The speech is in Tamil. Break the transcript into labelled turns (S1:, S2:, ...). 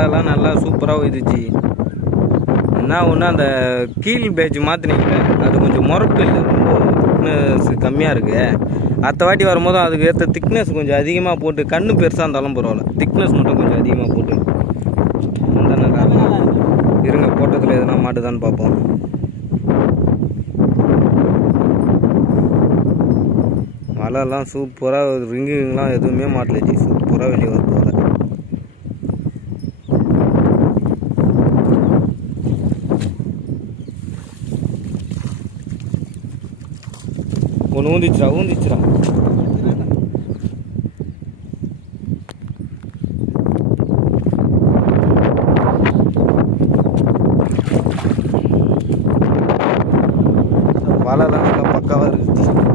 S1: வலைலாம் நல்லா சூப்பராக உயிதுச்சு என்ன ஒன்று அந்த கீழ் பேஜ் மாற்றினீங்களே அது கொஞ்சம் முறப்பு இல்லை. ரொம்ப திக்னஸ் கம்மியாக இருக்குது அடுத்த வாட்டி வரும்போது அதுக்கு ஏற்ற திக்னஸ் கொஞ்சம் அதிகமாக போட்டு கண்ணு பெருசாக இருந்தாலும் பரவாயில்ல. திக்னஸ் மட்டும் கொஞ்சம் அதிகமாக போட்டு. வந்தால் காரணம். இருங்க போட்டத்தில் எதனா மாட்டுதான்னு பார்ப்போம். மழைலாம் சூப்பராக ரிங்குங்கெலாம் எதுவுமே மாட்டலச்சு சூப்பராக வெளியே வருது ஒன்று ஊந்திச்சுடா ஊந்திச்சுடா வலைலாம் நல்லா பக்காவாக இருந்துச்சு